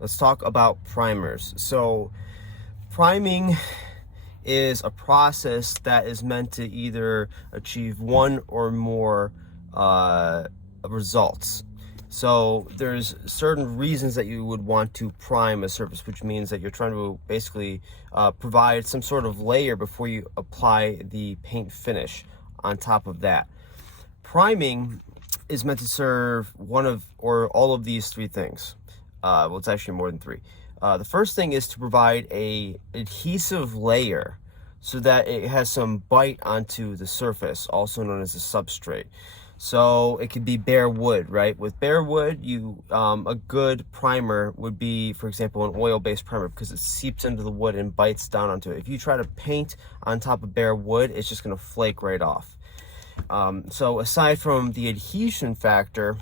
let's talk about primers. So priming is a process that is meant to either achieve one or more results. So there's certain reasons that you would want to prime a surface, which means that you're trying to basically provide some sort of layer before you apply the paint finish on top of that. Priming is meant to serve one of or all of these three things. Well, it's actually more than three. The first thing is to provide a adhesive layer so that it has some bite onto the surface, also known as a substrate. So it could be bare wood, right? With bare wood, a good primer would be, for example, an oil-based primer, because it seeps into the wood and bites down onto it. If you try to paint on top of bare wood, it's just going to flake right off. So aside from the adhesion factor,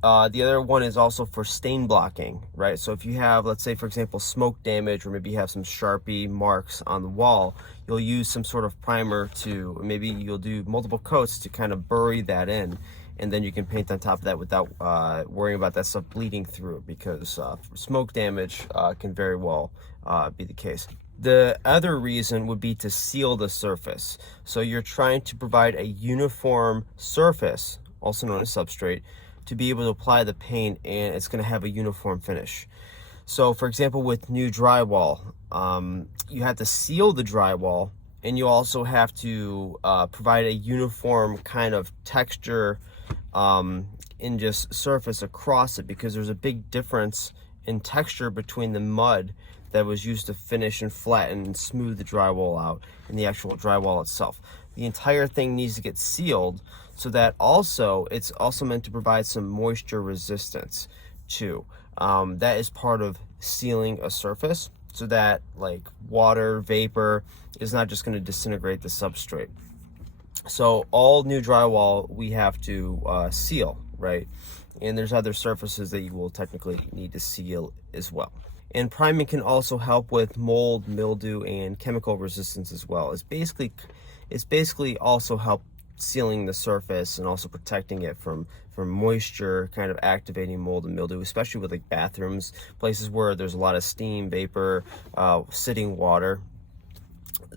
the other one is also for stain blocking, right? So if you have, let's say, for example, smoke damage, or maybe you have some Sharpie marks on the wall, you'll use some sort of primer to, maybe you'll do multiple coats to kind of bury that in, and then you can paint on top of that without worrying about that stuff bleeding through, because smoke damage can very well be the case. The other reason would be to seal the surface. So you're trying to provide a uniform surface, also known as substrate, to be able to apply the paint, and it's going to have a uniform finish. So for example, with new drywall, you have to seal the drywall, and you also have to provide a uniform kind of texture in just surface across it, because there's a big difference in texture between the mud that was used to finish and flatten and smooth the drywall out and the actual drywall itself. The entire thing needs to get sealed, so that it's also meant to provide some moisture resistance too. That is part of sealing a surface, so that like water vapor is not just going to disintegrate the substrate. So all new drywall we have to seal, right? And there's other surfaces that you will technically need to seal as well. And priming can also help with mold, mildew, and chemical resistance as well. It's basically also help sealing the surface and also protecting it from moisture, kind of activating mold and mildew, especially with like bathrooms, places where there's a lot of steam, vapor, sitting water.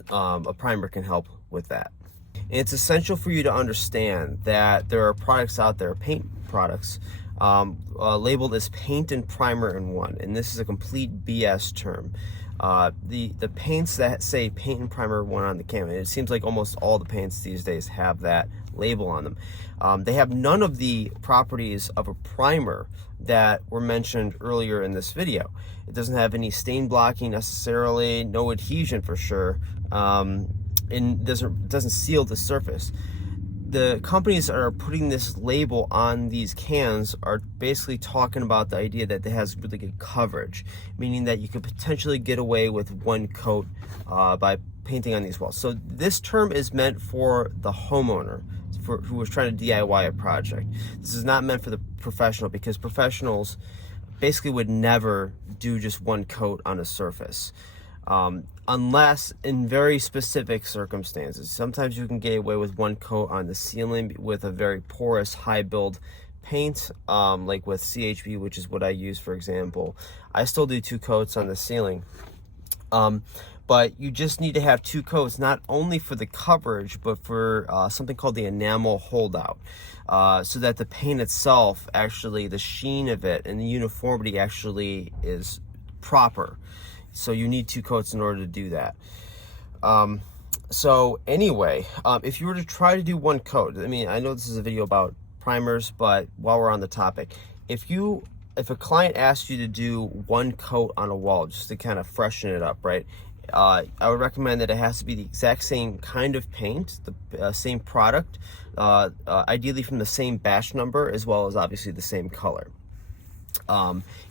A primer can help with that. And it's essential for you to understand that there are products out there, paint products, labeled as paint and primer in one, and this is a complete BS term. The paints that say paint and primer one on the can, and it seems like almost all the paints these days have that label on them. They have none of the properties of a primer that were mentioned earlier in this video. It doesn't have any stain blocking necessarily, no adhesion for sure, and doesn't seal the surface. The companies that are putting this label on these cans are basically talking about the idea that it has really good coverage, meaning that you could potentially get away with one coat by painting on these walls. So this term is meant for the homeowner who was trying to DIY a project. This is not meant for the professional, because professionals basically would never do just one coat on a surface. Unless in very specific circumstances. Sometimes you can get away with one coat on the ceiling with a very porous high build paint, like with CHP, which is what I use, for example. I still do 2 coats on the ceiling, but you just need to have 2 coats, not only for the coverage, but for something called the enamel holdout, so that the paint itself, actually the sheen of it and the uniformity actually is proper. So you need 2 coats in order to do that. So anyway, if you were to try to do 1 coat, I mean, I know this is a video about primers, but while we're on the topic, if a client asks you to do 1 coat on a wall just to kind of freshen it up, right? I would recommend that it has to be the exact same kind of paint, the same product, ideally from the same batch number, as well as obviously the same color.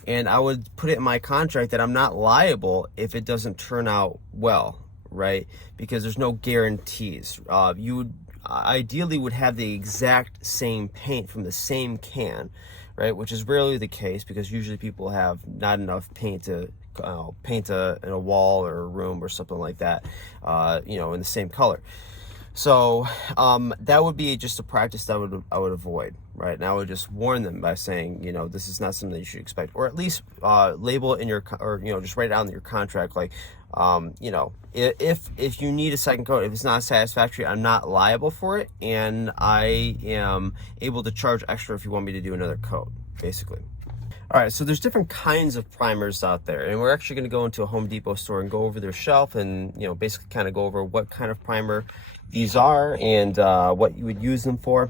And I would put it in my contract that I'm not liable if it doesn't turn out well, right? Because there's no guarantees. You would ideally would have the exact same paint from the same can, right? Which is rarely the case, because usually people have not enough paint to paint in a wall or a room or something like that, in the same color. So that would be just a practice that I would avoid. right? And I would just warn them by saying, you know, this is not something that you should expect, or at least label it in your, or, you know, just write it out in your contract, like, you know, if you need a second coat, if it's not satisfactory, I'm not liable for it, and I am able to charge extra if you want me to do another coat, basically. All right, so there's different kinds of primers out there, and we're actually going to go into a Home Depot store and go over their shelf and, you know, basically kind of go over what kind of primer these are and what you would use them for.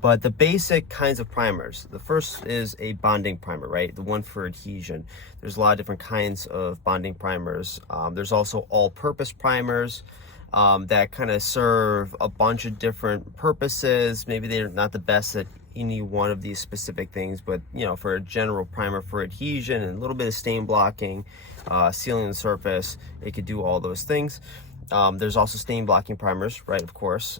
But the basic kinds of primers, the first is a bonding primer, right? The one for adhesion. There's a lot of different kinds of bonding primers. There's also all-purpose primers that kind of serve a bunch of different purposes. Maybe they're not the best at any one of these specific things, but, you know, for a general primer for adhesion and a little bit of stain blocking, sealing the surface, it could do all those things. There's also stain blocking primers, right? Of course.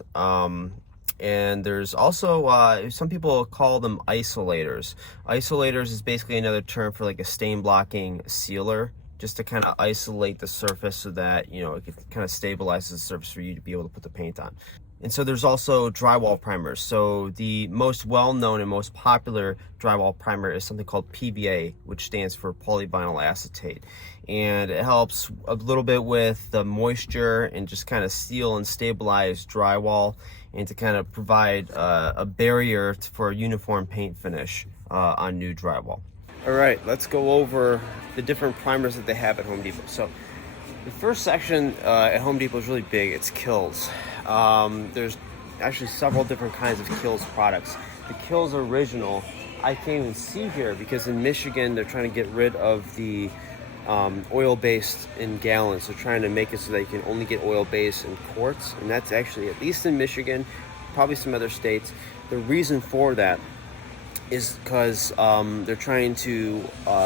And there's also, some people call them isolators. Isolators is basically another term for like a stain blocking sealer, just to kind of isolate the surface so that, you know, it kind of stabilizes the surface for you to be able to put the paint on. And so there's also drywall primers. So the most well-known and most popular drywall primer is something called PVA, which stands for polyvinyl acetate. And it helps a little bit with the moisture and just kind of seal and stabilize drywall, and to kind of provide a barrier for a uniform paint finish on new drywall. All right, let's go over the different primers that they have at Home Depot. So the first section at Home Depot is really big. It's Kilz. There's actually several different kinds of Kilz products. The Kilz Original, I can't even see here because in Michigan they're trying to get rid of the oil-based in gallons. They're trying to make it so that you can only get oil-based in quarts, and that's actually, at least in Michigan, probably some other states. The reason for that is because they're trying to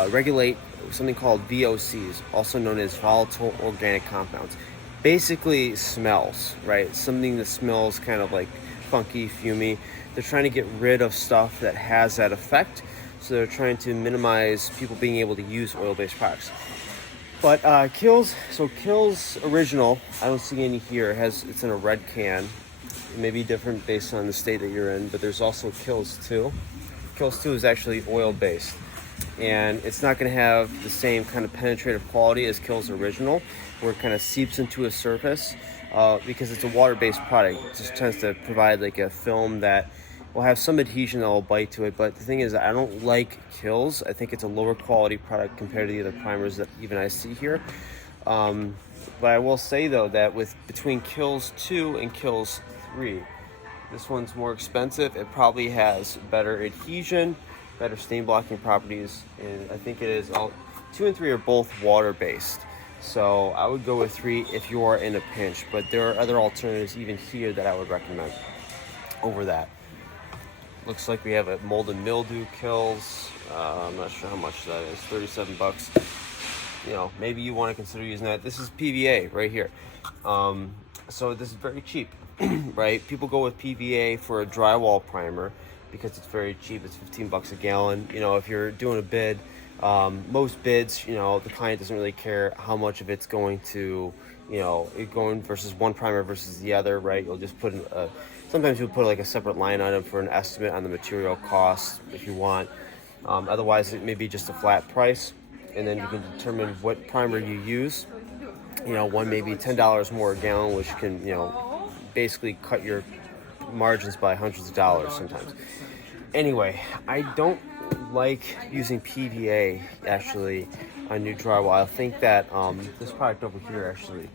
regulate something called VOCs, also known as volatile organic compounds. Basically smells, right? Something that smells kind of like funky, fumey. They're trying to get rid of stuff that has that effect. So they're trying to minimize people being able to use oil-based products. But Kilz, so Kilz Original, I don't see any here. It's in a red can. It may be different based on the state that you're in, but there's also Kilz 2. Kilz 2 is actually oil-based, and it's not going to have the same kind of penetrative quality as Kilz Original, where it kind of seeps into a surface because it's a water-based product. It just tends to provide like a film that will have some adhesion that will bite to it. But the thing is, I don't like Kilz. I think it's a lower quality product compared to the other primers that even I see here. But I will say though that between Kilz 2 and Kilz 3, this one's more expensive. It probably has better adhesion, better stain blocking properties, and I think it is 2 and 3 are both water-based. So I would go with 3 if you are in a pinch, but there are other alternatives even here that I would recommend over that. Looks like we have a mold and mildew Kilz. I'm not sure how much that is, 37 bucks. You know, maybe you want to consider using that. This is PVA right here. So this is very cheap, right? People go with PVA for a drywall primer because it's very cheap. It's 15 bucks a gallon. You know, if you're doing a bid, most bids, you know, the client doesn't really care how much of it's going to, you know, going versus one primer versus the other, right? You'll just put sometimes you'll put like a separate line item for an estimate on the material cost if you want. Otherwise, it may be just a flat price, and then you can determine what primer you use. You know, one may be $10 more a gallon, which can, you know, basically cut your margins by hundreds of dollars sometimes. Anyway, I don't like using PVA actually on new drywall. I think that this product over here actually,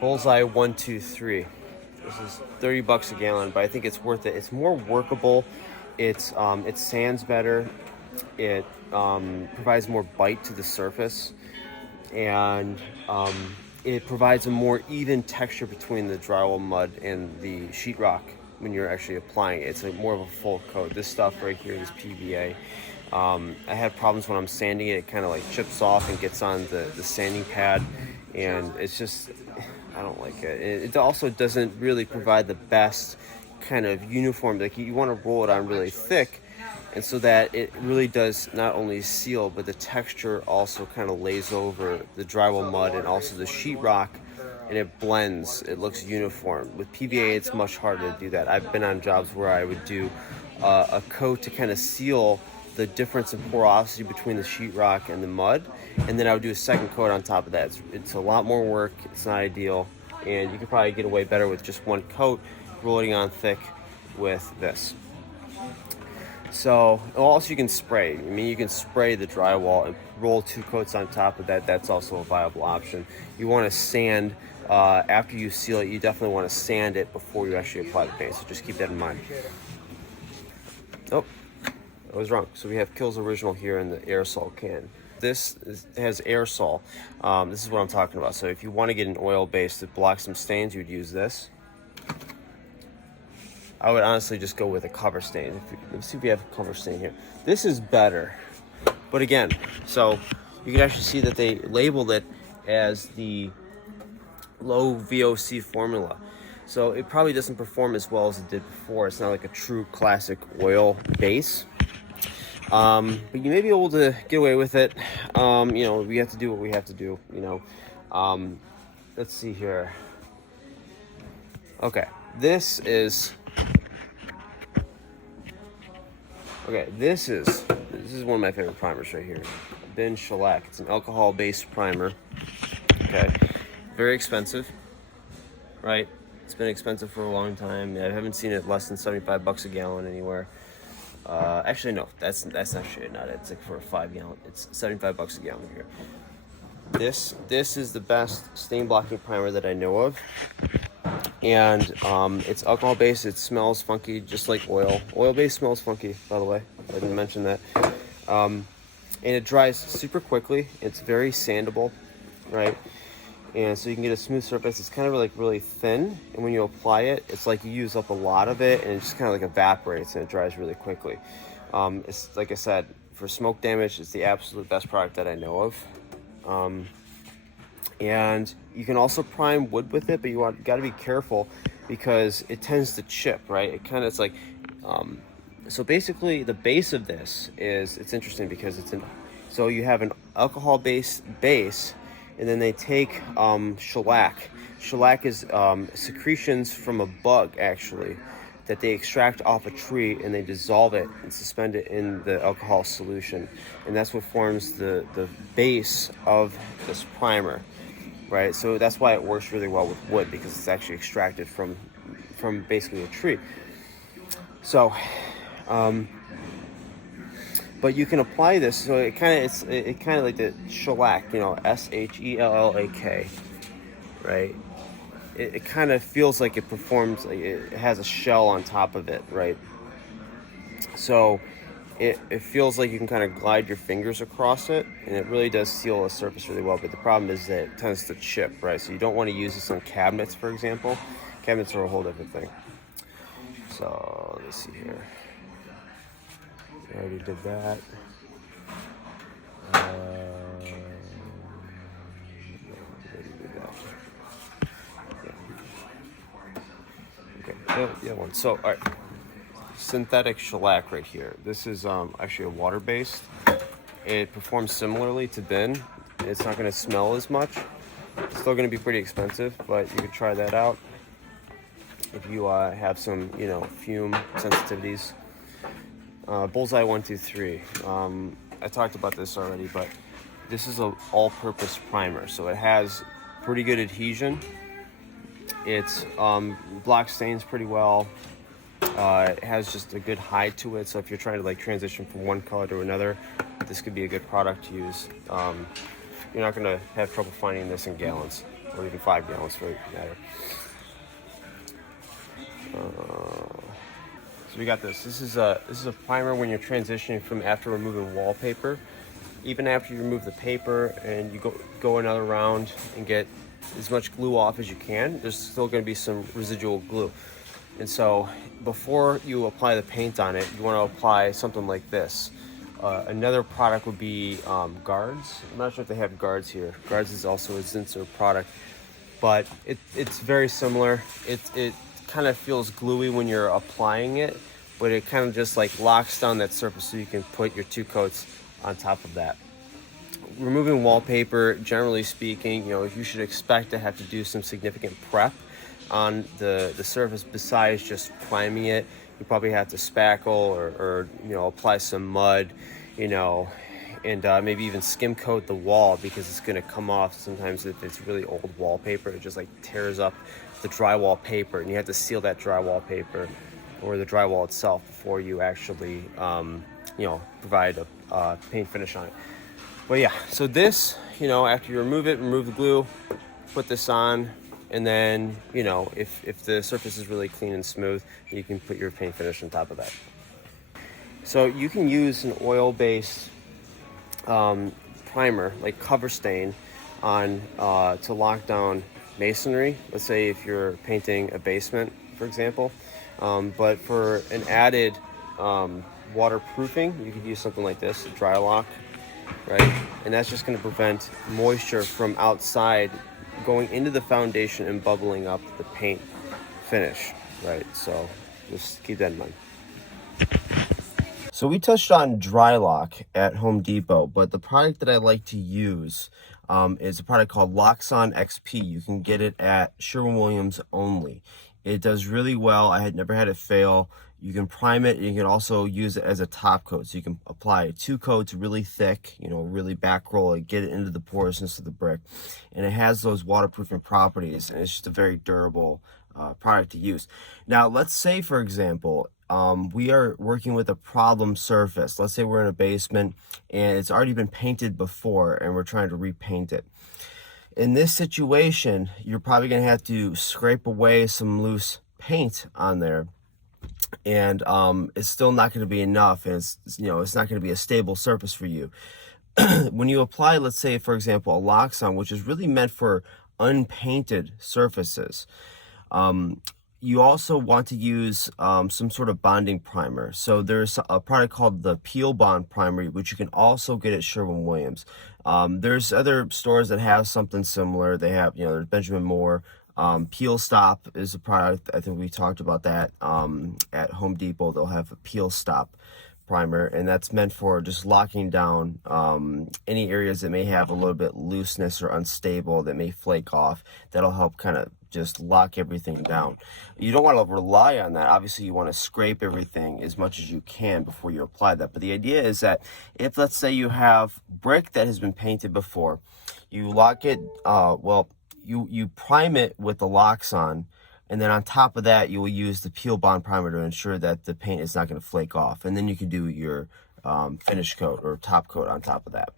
Bullseye 123. This is 30 bucks a gallon, but I think it's worth it. It's more workable. It sands better. It provides more bite to the surface, and it provides a more even texture between the drywall mud and the sheetrock when you're actually applying it. It's more of a full coat. This stuff right here is PVA. I had problems when I'm sanding it. It kind of like chips off and gets on the sanding pad, and it's just, I don't like it. It also doesn't really provide the best kind of uniform. Like, you want to roll it on really thick, and so that it really does not only seal, but the texture also kind of lays over the drywall mud and also the sheetrock, and it blends. It looks uniform. With PVA, it's much harder to do that. I've been on jobs where I would do a coat to kind of seal the difference in porosity between the sheetrock and the mud, and then I would do a second coat on top of that. It's a lot more work. It's not ideal, and you could probably get away better with just one coat, rolling on thick with this. So also you can spray. I mean, you can spray the drywall and roll 2 coats on top of that. That's also a viable option. You want to sand after you seal it. You definitely want to sand it before you actually apply the paint. So just keep that in mind. Oh, I was wrong. So we have Kilz Original here in the aerosol can. This has aerosol. This is what I'm talking about. So if you want to get an oil base that blocks some stains, you'd use this. I would honestly just go with a cover stain. Let's see if we have a cover stain here. This is better. But again, so you can actually see that they labeled it as the low VOC formula. So it probably doesn't perform as well as it did before. It's not like a true classic oil base. But you may be able to get away with it. You know, we have to do what we have to do, you know. Let's see here. Okay, this is one of my favorite primers right here. Bin Shellac. It's an alcohol-based primer. Okay, very expensive, right? It's been expensive for a long time. I haven't seen it less than $75 a gallon anywhere. Actually, no, that's actually not it. It's like for a 5 gallon. It's $75 a gallon here. This is the best stain blocking primer that I know of. And it's alcohol based. It smells funky, just like oil. Oil based smells funky, by the way. I didn't mention that. And it dries super quickly. It's very sandable, right? And so you can get a smooth surface. It's kind of like really thin, and when you apply it, it's like you use up a lot of it, and it just kind of like evaporates, and it dries really quickly. It's like I said, for smoke damage, it's the absolute best product that I know of. And you can also prime wood with it, but you got to be careful because it tends to chip, right? It kind of, it's like, so basically the base of this is, it's interesting because so you have an alcohol-based base, and then they take shellac. Shellac is secretions from a bug, actually, that they extract off a tree, and they dissolve it and suspend it in the alcohol solution. And that's what forms the base of this primer, right? So that's why it works really well with wood, because it's actually extracted from basically a tree. So, but you can apply this, so it kind of like the shellac, you know, SHELLAK, right? It kind of feels like it performs, like it has a shell on top of it, right? So it feels like you can kind of glide your fingers across it, and it really does seal the surface really well. But the problem is that it tends to chip, right? So you don't want to use this on cabinets, for example. Cabinets are a whole different thing. So let's see here. I already did that. Okay, the other one. So, all right, synthetic shellac right here. This is actually a water-based. It performs similarly to Bin. It's not going to smell as much. It's still going to be pretty expensive, but you could try that out if you have some, you know, fume sensitivities. Bullseye 123. I talked about this already, but this is an all-purpose primer, so it has pretty good adhesion. It's blocks stains pretty well. It has just a good hide to it, so if you're trying to like transition from one color to another, this could be a good product to use. You're not going to have trouble finding this in gallons, or even 5 gallons for that matter. So we got this. This is a primer when you're transitioning from after removing wallpaper. Even after you remove the paper and you go another round and get as much glue off as you can, there's still going to be some residual glue. And so before you apply the paint on it, you want to apply something like this. Another product would be Guards. I'm not sure if they have Guards here. Guards is also a Zinsser product, but it's very similar. It kind of feels gluey when you're applying it, but it kind of just like locks down that surface so you can put your 2 coats on top of that. Removing wallpaper, generally speaking, you know, you should expect to have to do some significant prep on the surface besides just priming it you probably have to spackle or you know, apply some mud, you know, and maybe even skim coat the wall, because it's going to come off. Sometimes if it's really old wallpaper, it just like tears up the drywall paper, and you have to seal that drywall paper or the drywall itself before you actually you know, provide a paint finish on it. But yeah, so this, you know, after you remove it, remove the glue, put this on, and then, you know, if the surface is really clean and smooth, you can put your paint finish on top of that. So you can use an oil-based primer like Cover Stain on to lock down masonry. Let's say if you're painting a basement, for example. But for an added waterproofing, you could use something like this, a Drylok, right? And that's just going to prevent moisture from outside going into the foundation and bubbling up the paint finish, right? So just keep that in mind. So we touched on Drylok at Home Depot, but the product that I like to use is a product called Loxon XP. You can get it at Sherwin-Williams only. It does really well. I had never had it fail. You can prime it, and you can also use it as a top coat. So you can apply 2 coats really thick, you know, really back roll it, get it into the porousness of the brick. And it has those waterproofing properties, and it's just a very durable product to use. Now, let's say, for example, we are working with a problem surface. Let's say we're in a basement and it's already been painted before and we're trying to repaint it. In this situation, you're probably going to have to scrape away some loose paint on there, and it's still not going to be enough, and it's, you know, it's not going to be a stable surface for you. When you apply, let's say, for example, a Loxon, which is really meant for unpainted surfaces, you also want to use some sort of bonding primer. So there's a product called the Peel Bond Primer, which you can also get at Sherwin-Williams. There's other stores that have something similar. They have, you know, there's Benjamin Moore. Peel Stop is a product, I think we talked about that at Home Depot. They'll have a Peel Stop primer, and that's meant for just locking down any areas that may have a little bit looseness or unstable that may flake off. That'll help kind of just lock everything down. You don't want to rely on that. Obviously, you want to scrape everything as much as you can before you apply that. But the idea is that if, let's say, you have brick that has been painted before, you lock it, you prime it with the Loxon, and then on top of that, you will use the Peel Bond Primer to ensure that the paint is not going to flake off. And then you can do your finish coat or top coat on top of that.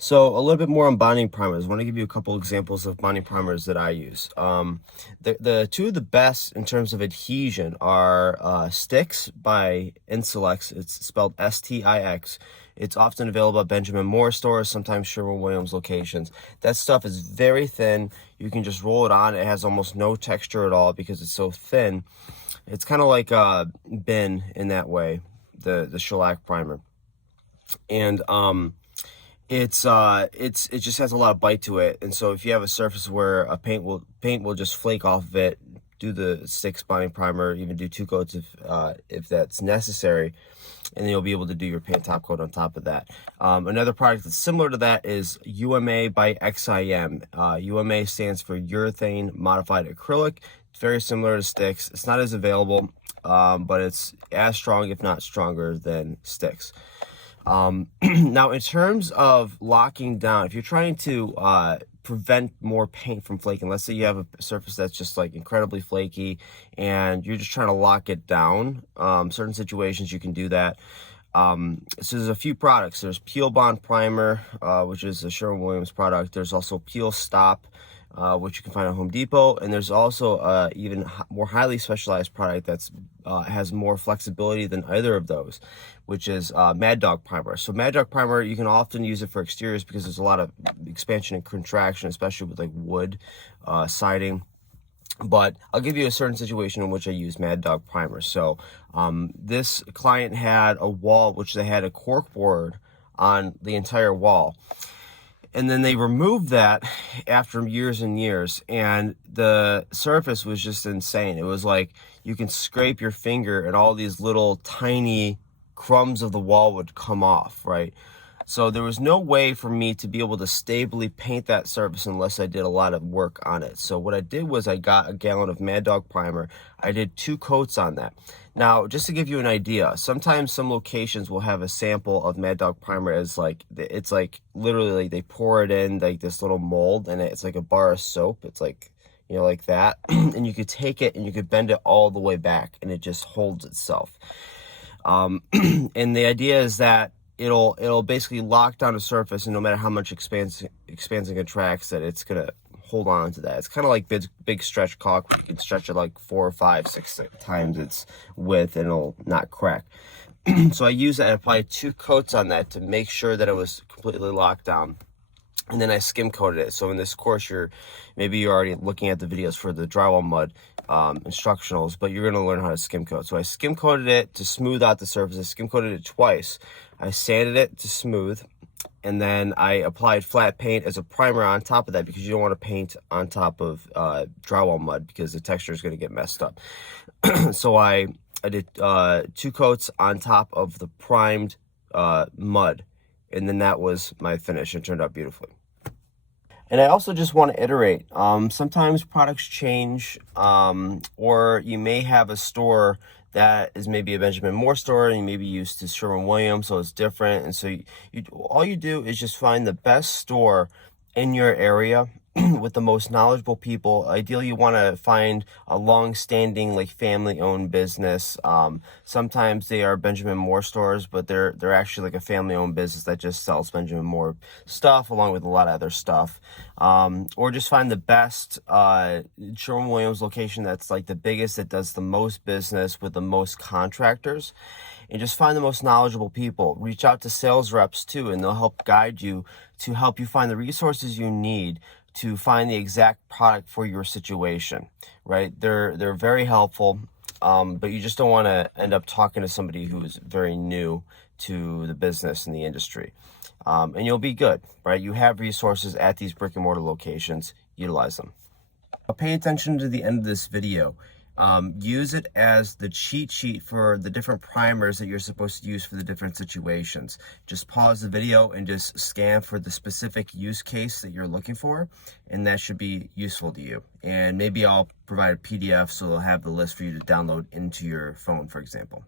So a little bit more on bonding primers. I want to give you a couple examples of bonding primers that I use. The two of the best in terms of adhesion are Stix by Instalex. It's spelled S-T-I-X. It's often available at Benjamin Moore stores, sometimes Sherwin-Williams locations. That stuff is very thin. You can just roll it on. It has almost no texture at all because it's so thin. It's kind of like a bin in that way, the shellac primer. And it just has a lot of bite to it. And so if you have a surface where a paint will just flake off of it, do the Stix bonding primer, even do 2 coats if that's necessary, and then you'll be able to do your paint top coat on top of that. Another product that's similar to that is UMA by XIM. UMA stands for urethane modified acrylic. It's very similar to Stix. It's not as available, but it's as strong, if not stronger, than Stix. Now, in terms of locking down, if you're trying to prevent more paint from flaking, let's say you have a surface that's just like incredibly flaky and you're just trying to lock it down, certain situations you can do that. So there's a few products. There's Peel Bond Primer, which is a Sherwin-Williams product. There's also Peel Stop, which you can find at Home Depot, and there's also even more highly specialized product that's has more flexibility than either of those, which is Mad Dog Primer. So Mad Dog Primer, you can often use it for exteriors because there's a lot of expansion and contraction, especially with like wood siding. But I'll give you a certain situation in which I use Mad Dog Primer. So this client had a wall which they had a cork board on the entire wall. And then they removed that after years and years, and the surface was just insane. It was like you can scrape your finger and all these little tiny crumbs of the wall would come off, right? So there was no way for me to be able to stably paint that surface unless I did a lot of work on it. So what I did was I got a gallon of Mad Dog primer. I did 2 coats on that. Now, just to give you an idea, sometimes some locations will have a sample of Mad Dog primer as like, it's like literally they pour it in like this little mold, and it's like a bar of soap. It's like, you know, like that. And you could take it and you could bend it all the way back and it just holds itself. And the idea is that it'll basically lock down a surface, and no matter how much expands and contracts, that it's gonna hold on to that. It's kind of like big stretch caulk. You can stretch it like 4 or 5, 6 times its width and it'll not crack. So I used that. I applied 2 coats on that to make sure that it was completely locked down. And then I skim coated it. So in this course, maybe you're already looking at the videos for the drywall mud instructionals, but you're going to learn how to skim coat. So I skim coated it to smooth out the surface. I skim coated it twice. I sanded it to smooth, and then I applied flat paint as a primer on top of that, because you don't want to paint on top of drywall mud because the texture is going to get messed up. So I did 2 coats on top of the primed mud, and then that was my finish. It turned out beautifully. And I also just want to iterate. Sometimes products change, or you may have a store that is maybe a Benjamin Moore store, and you may be used to Sherwin-Williams, so it's different. And so all you do is just find the best store in your area with the most knowledgeable people. Ideally, you want to find a long-standing, like, family-owned business. Sometimes they are Benjamin Moore stores, but they're actually like a family-owned business that just sells Benjamin Moore stuff along with a lot of other stuff. Or just find the best Sherwin-Williams location that's like the biggest, that does the most business with the most contractors. And just find the most knowledgeable people. Reach out to sales reps too, and they'll help guide you to help you find the resources you need to find the exact product for your situation, right? They're very helpful, but you just don't want to end up talking to somebody who's very new to the business and the industry. And you'll be good, right? You have resources at these brick and mortar locations. Utilize them. Pay attention to the end of this video. Use it as the cheat sheet for the different primers that you're supposed to use for the different situations. Just pause the video and just scan for the specific use case that you're looking for, and that should be useful to you. And maybe I'll provide a PDF so they'll have the list for you to download into your phone, for example.